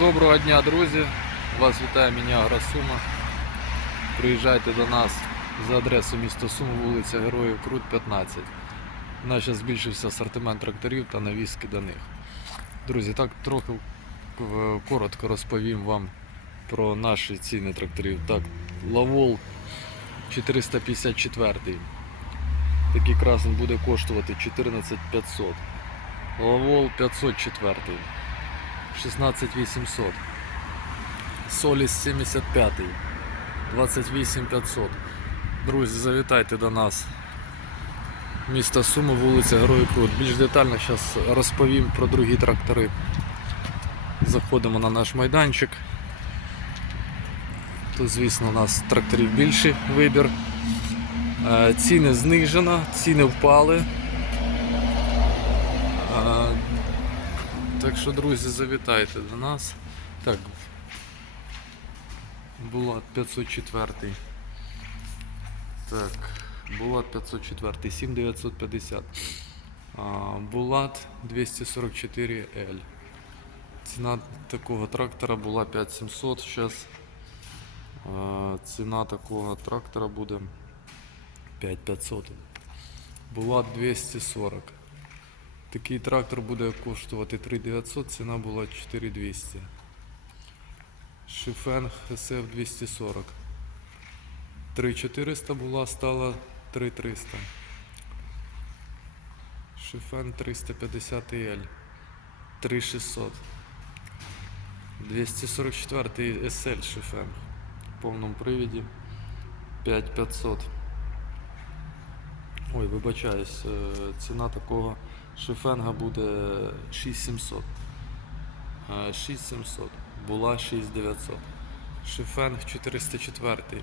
Доброго дня, друзі! Вас вітає мене Агросума. Приїжджайте до нас за адресою міста Сум, вулиця Героїв Крут 15. У нас зараз збільшився асортимент тракторів та навіски до них. Друзі, так трохи е, коротко розповім вам про наші ціни тракторів. Так, Лавол 454. Такий красень буде коштувати 14500. Лавол 504. 16800. Соліс 75. 28500. Друзі, завітайте до нас. Місто Суми, вулиця Герої Крут. Більш детально зараз розповім про другі трактори. Заходимо на наш майданчик. Тут, звісно, у нас тракторів більший вибір. Е, Ціни знижено, ціни впали. так що, друзі, завітайте до нас. Так. Булат 504. Так, Булат 504, 7950. А, Булат 244L. Ціна такого трактора була 5700. Зараз ціна такого трактора буде 5500. Булат 240. Такий трактор буде коштувати 3900, ціна була 4200. Шифенг SF 240. 3400 була, стала 3300. Шифен 350L. 3600. 244 SL Шифен. В повному привіді 5500. Ой, вибачаюсь, е, ціна такого шифенга буде 6700. Е, 6700. Була 6900. Шифенг 404 е,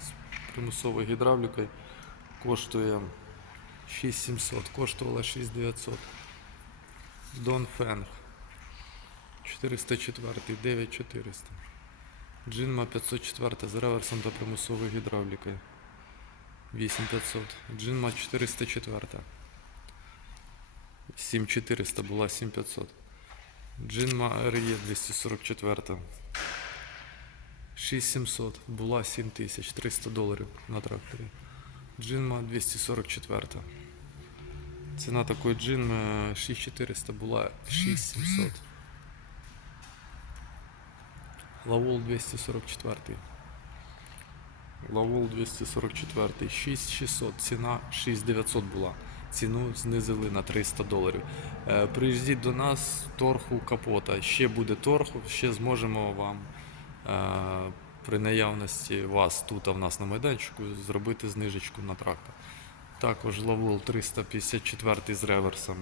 з примусовою гідравлікою коштує 6700. Коштувала 6900. Донфенг 404 9400. Джинма 504 з реверсом та примусовою гідравлікою. 8500. Джинма 404. 7400 була 7500. Джинма RE 244. 6700 була 7300 доларів на тракторі. Джинма 244. Ціна такої джинми 6400 була 6700. Лавол 244. Лавол 244, 6600, ціна 6900 була. Ціну знизили на 300 доларів. Е, Приїздіть до нас, торг у капота. Ще буде торг, ще зможемо вам е, при наявності вас тут, а в нас на майданчику, зробити знижечку на трактор. Також Лавол 354 з реверсом.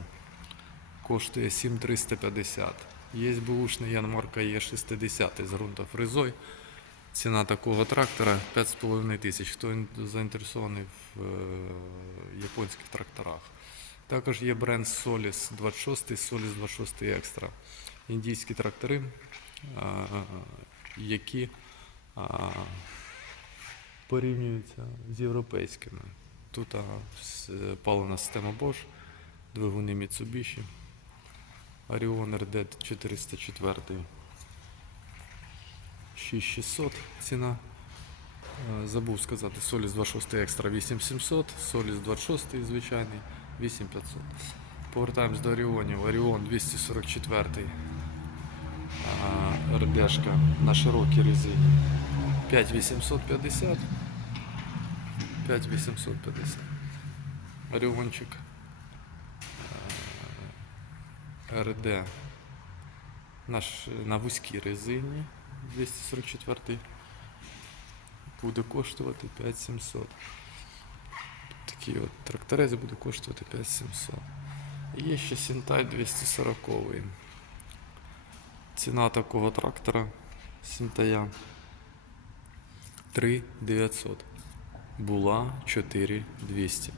Коштує 7350. Є бушний Янмарка Є60 з ґрунтофрезой. Ціна такого трактора 5,5 тисяч. Хто заінтересований в е, японських тракторах. Також є бренд Solis 26, Solis 26 Extra. Індійські трактори, які порівнюються з європейськими. Тут палена система Bosch, двигуни Mitsubishi, Orion RD 404. 6600 ціна. Е, Забув сказати, Соліс 26 екстра 8700, Соліс 26 звичайний 8500. Повертаємось до Оріонів. Оріон 244 РДшка на широкій резині 5850. 5850. Оріончик е, РД наш на вузькій резині 244 буде коштувати 5700. Такий от тракторез буде коштувати 5700. І є ще Сінтай 240. Ціна такого трактора Сінтая 3900. Була 4200.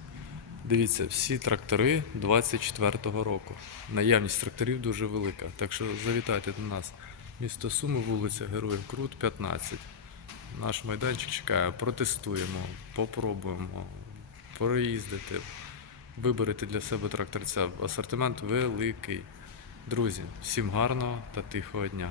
Дивіться, всі трактори 24-го року. Наявність тракторів дуже велика. Так що завітайте до нас. Місто Суми, вулиця Героїв Крут, 15. Наш майданчик чекає. Протестуємо, попробуємо, проїздити, виберете для себе тракторця. Асортимент великий. Друзі, всім гарного та тихого дня.